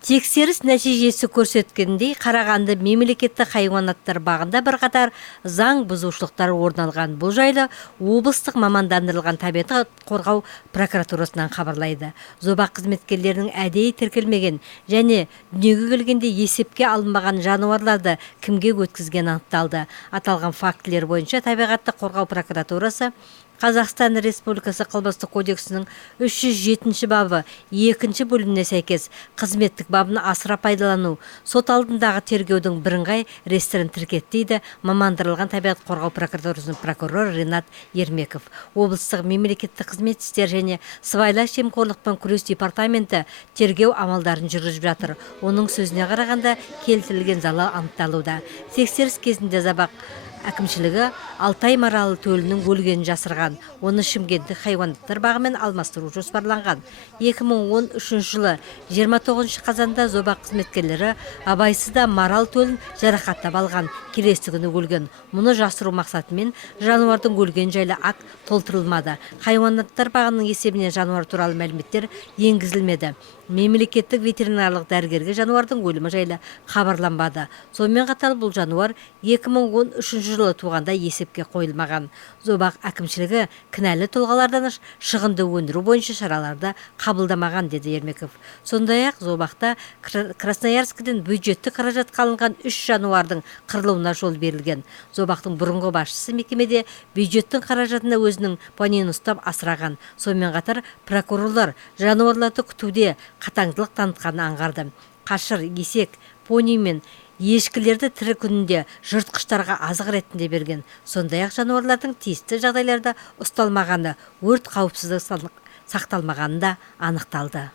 Тексеріс нәтижесі көрсеткендей, Қарағанды мемлекеттік хайуанаттар бағында бірқатар заң бұзушылықтар орын алған. Бұл жайлы облыстық мамандандырылған табиғат қорғау прокуратурасынан хабарлайды. Жоба қызметкерлерінің әдейі тіркелмеген және дүниеге келгенде есепке алынбаған жануарларды кімге өткізген анықталды. Аталған фактілер бойынша табиғатты қорғау прокуратурасы Қазақстан Республикасы қылмыстық кодексінің 307 бабы 2 бөліміне сәйкес қызметтік бабын асыра пайдалану сот алдындағы тергеудің бірыңғай реестрін тіркетті, мамандырылған табиғат қорғау прокуратурасының прокуроры Ринат Ермеков. Облыстық мемлекеттік қызмет істері және сыбайлас жемқорлықпен күрес департаменті тергеу амалдарын жүргізіп жатыр. Оның сөзіне қарағанда келтірілген залал анықталуда. Тексеріс кезінде Забақ әкімшілігі Алтай маралы төлінің өлгенін жасырған. Оны Шымкенттік хайуанаттар бағымен алмастыру жоспарланған. 2013 жылы 29 қазанда жоба қызметкерлері абайсызда марал төлін жарақаттап алған, келесі күні өлген. Мұны жасыру мақсатымен жануардың өлген жайлы акт толтырылмады. Хайуанаттар бағының есебіне жануар туралы мәліметтер енгізілмеді. Мемлекеттік ветеринарлық дәрігерге жануардың өлімі жайлы хабарланбады. Сонымен қатар бұл жануар 2013 жылы туғанда есепке қойылмаған. Зобақ әкімшілігі кінәлі тұлғалардан шығынды өндіру бойынша шараларды қабылдамаған, деді Ермеков. Сондай-ақ Зобақта Красноярскіден бюджетті қаражат қалынған 3 жануардың қырылуына жол берілген. Зобақтың бұрынғы басшысы мекемеде бюджеттің қаражатына өзінің понен ұстап асыраған. Сонымен қатар прокурорлар жануарларды күтуде қатаңдылық танытқанын аңғарды. Қашыр, есек, пони мен ешкілерді тірі күнінде жыртқыштарға азық ретінде берген. Сондай-ақ жануарлардың тиісті жағдайларда ұсталмағаны, өрт қауіпсіздігі сақталмағаны да анықталды.